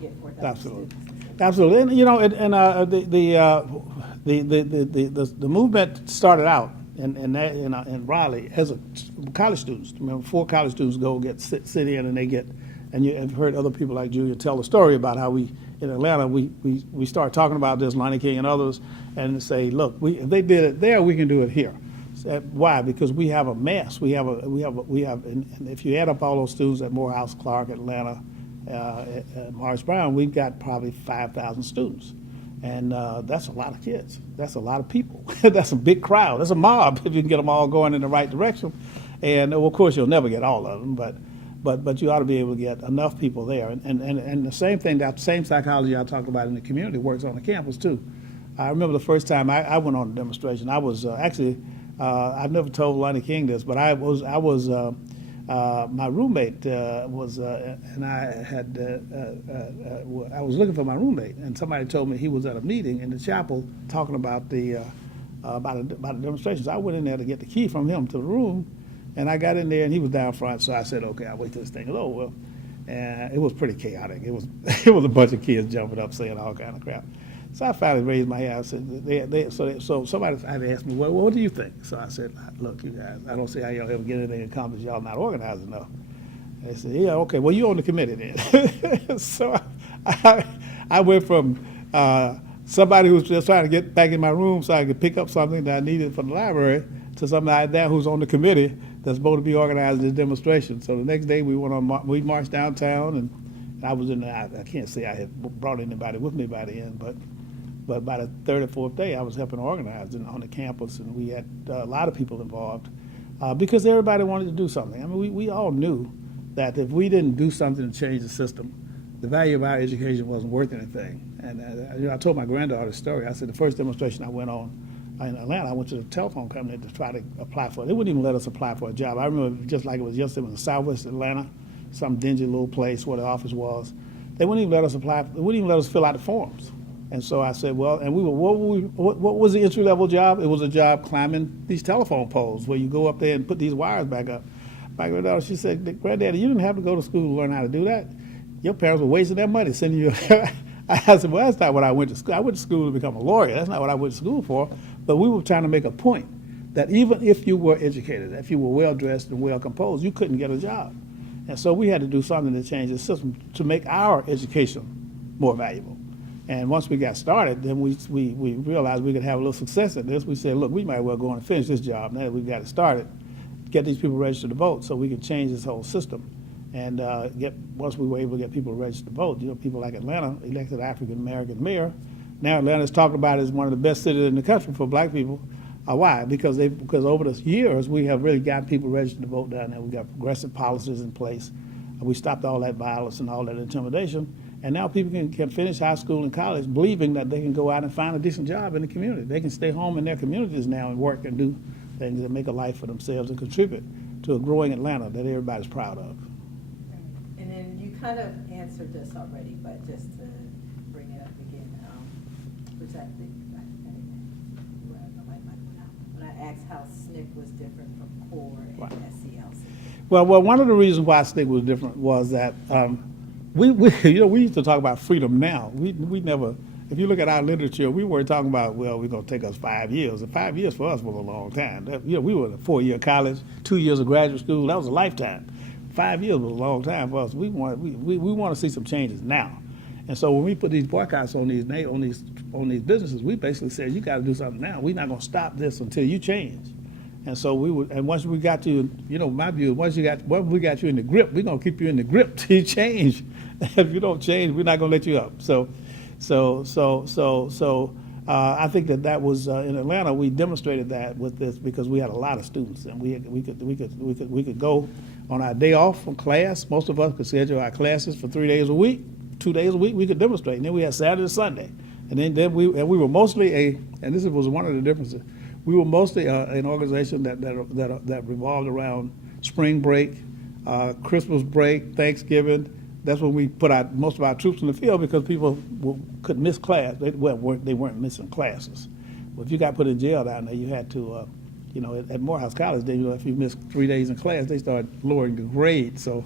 get 4,000 Absolutely. students. Absolutely, and you know, the movement started out in Raleigh as a college students. Remember, 4 college students go sit in, and they get, and you've heard other people like Julia tell the story about how we in Atlanta we started talking about this, Lonnie King and others, and say, look, if they did it there, we can do it here. Why? Because we have a mass. We have, and if you add up all those students at Morehouse, Clark, Atlanta, Morris Brown, we've got probably 5,000 students. And that's a lot of kids. That's a lot of people. That's a big crowd. That's a mob if you can get them all going in the right direction. And of course, you'll never get all of them, but you ought to be able to get enough people there. And the same thing, that same psychology I talked about in the community works on the campus too. I remember the first time I went on a demonstration. I was I've never told Lonnie King this, but I was my roommate was, and I was looking for my roommate, and somebody told me he was at a meeting in the chapel talking about about the demonstrations. I went in there to get the key from him to the room, and I got in there, and he was down front. So I said, "Okay, I'll wait till this thing is over." Well, and it was pretty chaotic. It was a bunch of kids jumping up saying all kind of crap. So I finally raised my hand. I said, so somebody had asked me, well, what do you think? So I said, look, you guys, I don't see how y'all ever get anything accomplished. Y'all not organized enough. They said, yeah, okay, well, you on the committee then. So I went from somebody who was just trying to get back in my room so I could pick up something that I needed from the library to somebody there who's on the committee that's supposed to be organizing this demonstration. So the next day we marched downtown, and I was I can't say I had brought anybody with me by the end, but by the third or fourth day, I was helping organize on the campus, and we had a lot of people involved because everybody wanted to do something. I mean, we all knew that if we didn't do something to change the system, the value of our education wasn't worth anything. And I told my granddaughter a story. I said the first demonstration I went on in Atlanta, I went to the telephone company to try to apply for it. They wouldn't even let us apply for a job. I remember just like it was yesterday, it was in Southwest Atlanta, some dingy little place where the office was. They wouldn't even let us apply. They wouldn't even let us fill out the forms. And so I said, well, and what was the entry-level job? It was a job climbing these telephone poles where you go up there and put these wires back up. My granddaughter, she said, Granddaddy, you didn't have to go to school to learn how to do that. Your parents were wasting their money sending you. I said, well, that's not what I went to school. I went to school to become a lawyer. That's not what I went to school for. But we were trying to make a point that even if you were educated, if you were well-dressed and well-composed, you couldn't get a job. And so we had to do something to change the system to make our education more valuable. And once we got started, then we realized we could have a little success at this. We said, look, we might well go on and finish this job. Now that we got it started, get these people registered to vote so we could change this whole system. And once we were able to get people to register to vote, people like Atlanta elected African-American mayor. Now Atlanta is talked about as one of the best cities in the country for black people. Why? Because over the years, we have really got people registered to vote down there. We got progressive policies in place. We stopped all that violence and all that intimidation. And now people can finish high school and college believing that they can go out and find a decent job in the community. They can stay home in their communities now and work and do things that make a life for themselves and contribute to a growing Atlanta that everybody's proud of. And then you kind of answered this already, but just to bring it up again, which I think when I asked how SNCC was different from CORE and Right. SCLC. Well, one of the reasons why SNCC was different was that we used to talk about freedom now. We never, if you look at our literature, we weren't talking about, well, we're going to take us 5 years. And 5 years for us was a long time. We were in a 4-year college, 2 years of graduate school. That was a lifetime. 5 years was a long time for us. We want to see some changes now. And so when we put these boycotts on these businesses, we basically said, you got to do something now. We're not going to stop this until you change. And so once we got you, my view is once we got you in the grip, we're going to keep you in the grip till you change. If you don't change, we're not going to let you up. So I think that was in Atlanta. We demonstrated that with this because we had a lot of students, and we could go on our day off from class. Most of us could schedule our classes for 3 days a week, 2 days a week. We could demonstrate, and then we had Saturday and Sunday, and then we were mostly and this was one of the differences. We were mostly an organization that revolved around spring break, Christmas break, Thanksgiving. That's when we put most of our troops in the field because people could miss class. They weren't missing classes. Well, if you got put in jail down there, you had to, at Morehouse College, if you missed 3 days in class, they started lowering the grade. So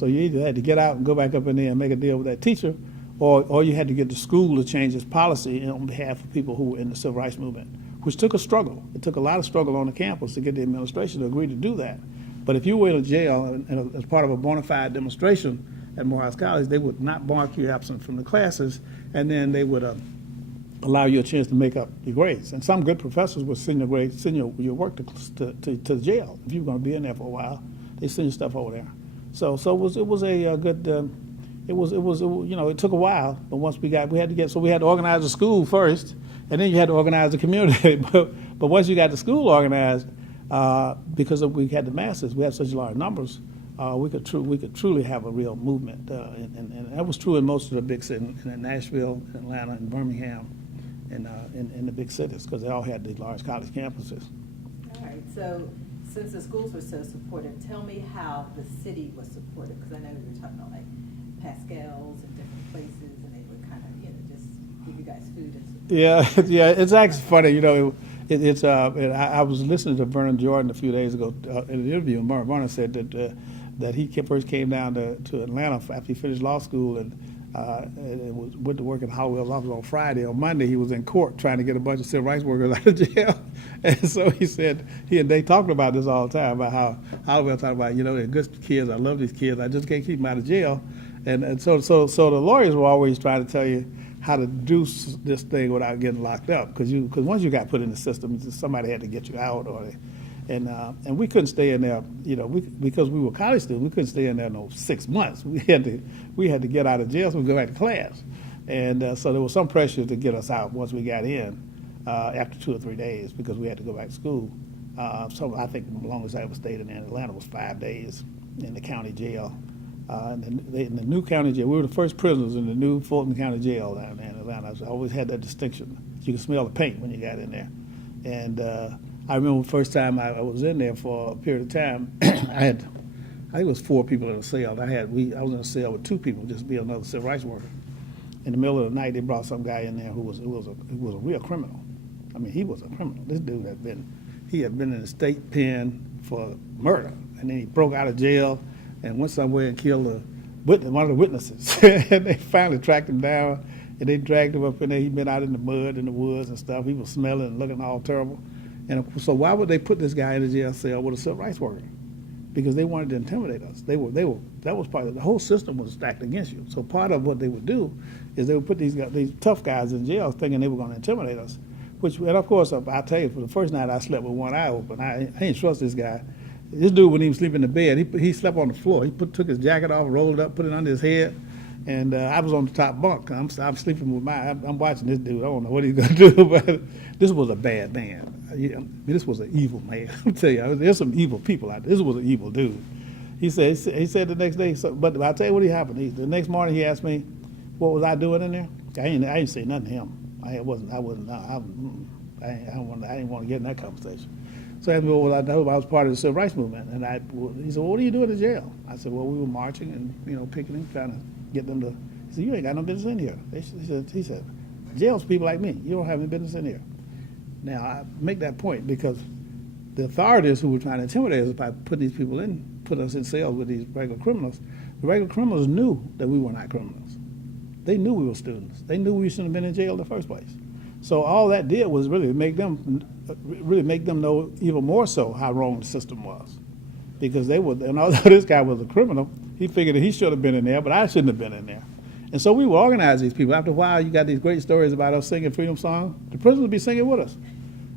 you either had to get out and go back up in there and make a deal with that teacher, or you had to get the school to change its policy on behalf of people who were in the civil rights movement, which took a struggle. It took a lot of struggle on the campus to get the administration to agree to do that. But if you were in a jail and as part of a bona fide demonstration at Morehouse College, they would not mark you absent from the classes, and then they would allow you a chance to make up your grades. And some good professors would send your work to the jail. If you were going to be in there for a while, they send your stuff over there. So it was a good. It took a while, but once we had to organize the school first, and then you had to organize the community. but once you got the school organized, because we had the masses, we had such large numbers, we could truly have a real movement, and that was true in most of the big cities, in Nashville, Atlanta, and Birmingham, and in the big cities, because they all had these large college campuses. All right, so since the schools were so supportive, tell me how the city was supportive, because I know we were talking about like Pascal's and different places, and they would kind of, just give you guys food and support. Yeah, it's actually funny, I was listening to Vernon Jordan a few days ago in an interview, and Vernon said that he first came down to Atlanta after he finished law school and went to work in Howell's office on Friday. On Monday, he was in court trying to get a bunch of civil rights workers out of jail. And so he said, they talked about this all the time, about how Howell talked about, they're good kids, I love these kids, I just can't keep them out of jail. And so the lawyers were always trying to tell you how to do this thing without getting locked up, because once you got put in the system, somebody had to get you out, and we couldn't stay in there, because we were college students, we couldn't stay in there 6 months. We had to get out of jail so we could go back to class, and so there was some pressure to get us out once we got in after 2 or 3 days, because we had to go back to school. So I think the longest I ever stayed in Atlanta was 5 days in the county jail. In the new county jail, we were the first prisoners in the new Fulton County Jail down there in Atlanta. I always had that distinction. You could smell the paint when you got in there. And I remember the first time I was in there for a period of time, I think it was 4 people in a cell. I was in a cell with 2 people, just to be another civil rights worker. In the middle of the night, they brought some guy in there who was a real criminal. I mean, he was a criminal. This dude had been in the state pen for murder, and then he broke out of jail and went somewhere and killed one of the witnesses. And they finally tracked him down, and they dragged him up in there. He'd been out in the mud, in the woods and stuff. He was smelling and looking all terrible. And so why would they put this guy in a jail cell with a civil rights worker? Because they wanted to intimidate us. That was part of the whole system was stacked against you. So part of what they would do is they would put these tough guys in jail thinking they were going to intimidate us. And of course, I'll tell you, for the first night I slept with one eye open. I didn't trust this guy. This dude wouldn't even sleep in the bed. He slept on the floor. He took his jacket off, rolled it up, put it under his head, and I was on the top bunk. I'm sleeping with I'm watching this dude. I don't know what he's gonna do, but this was a bad man. This was an evil man. I'll tell you, there's some evil people out there. This was an evil dude. He said the next day. But I'll tell you what happened. The next morning he asked me, what was I doing in there? I didn't say nothing to him. I didn't want to get in that conversation. So he asked me what was I doing. I was part of the civil rights movement, and he said, well, what are you doing in jail? I said, well, we were marching and picketing, trying to get them to. He said, you ain't got no business in here. He said, jail's people like me. You don't have any business in here. Now I make that point because the authorities who were trying to intimidate us by putting these people put us in cells with these regular criminals. The regular criminals knew that we were not criminals. They knew we were students. They knew we shouldn't have been in jail in the first place. So all that did was really make them know even more so how wrong the system was, because and although this guy was a criminal, he figured that he should have been in there, but I shouldn't have been in there. And so we would organize these people. After a while, you got these great stories about us singing freedom songs. The prisoners would be singing with us.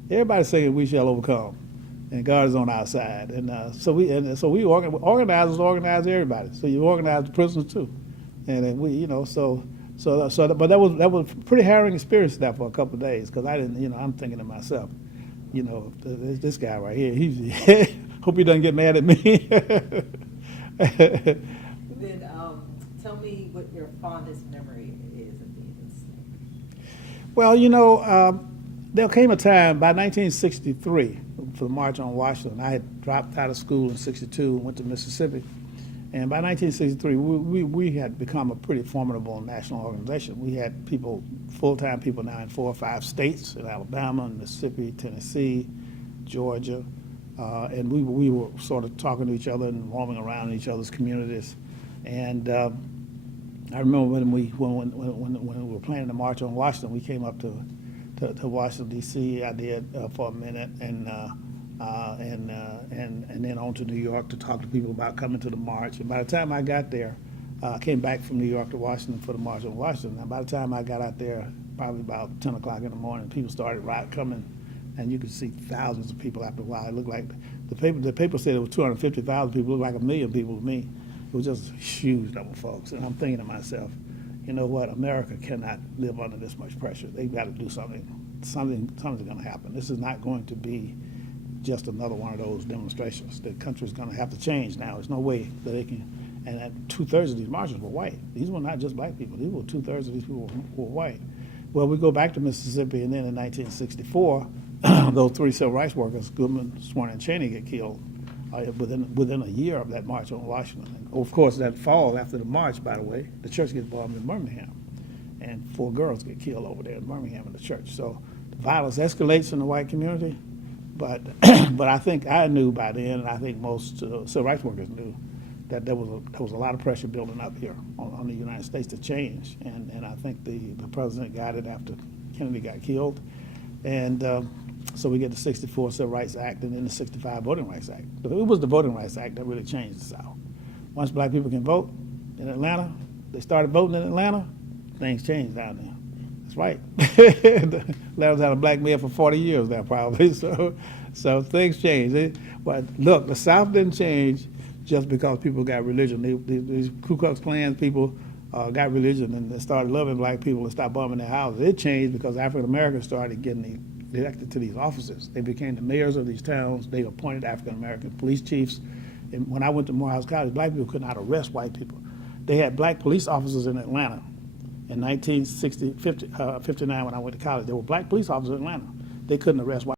Everybody's singing "We Shall Overcome," and God is on our side. And so we organizers organize everybody. So you organize the prisoners too, and then but that was a pretty harrowing experience there for a couple of days, because I didn't, I'm thinking to myself, this guy right here, he's hope he doesn't get mad at me. Then tell me what your fondest memory is of being enslaved. Well, there came a time, by 1963, for the March on Washington, I had dropped out of school in 62 and went to Mississippi. And by 1963, we had become a pretty formidable national organization. We had people, full-time people now in 4 or 5 states, in Alabama, Mississippi, Tennessee, Georgia, and we were sort of talking to each other and roaming around in each other's communities. And I remember when we were planning the March on Washington, we came up to Washington D.C. I did for a minute, and then on to New York to talk to people about coming to the march. And by the time I got there, I came back from New York to Washington for the March on Washington. And by the time I got out there, probably about 10 o'clock in the morning, people started coming, and you could see thousands of people after a while. It looked like the paper said it was 250,000 people. It looked like 1 million people to me. It was just a huge number of folks. And I'm thinking to myself, you know what? America cannot live under this much pressure. They've got to do something. Something's going to happen. This is not going to be just another one of those demonstrations. The country's going to have to change now. There's no way that they can. And 2/3 of these marchers were white. These were not just black people. These were 2/3 of these people were white. Well, we go back to Mississippi, and then in 1964, those 3 civil rights workers, Goodman, Swan, and Cheney, get killed within a year of that March on Washington. And of course, that fall after the march, by the way, the church gets bombed in Birmingham, and 4 girls get killed over there in Birmingham in the church. So the violence escalates in the white community, but but I think I knew by then, and I think most civil rights workers knew, that there was a lot of pressure building up here on the United States to change, and I think the president got it after Kennedy got killed, and so we get the '64 Civil Rights Act and then the '65 Voting Rights Act. It was the Voting Rights Act that really changed the South. Once black people can vote in Atlanta, they started voting in Atlanta, things changed down there. That's right. Atlanta's had a black mayor for 40 years now, probably, so things changed. But look, the South didn't change just because people got religion. These Ku Klux Klan people got religion and they started loving black people and stopped bombing their houses. It changed because African Americans started getting elected to these offices. They became the mayors of these towns. They appointed African American police chiefs. And when I went to Morehouse College, black people could not arrest white people. They had black police officers in Atlanta in 1959 when I went to college. There were black police officers in Atlanta. They couldn't arrest white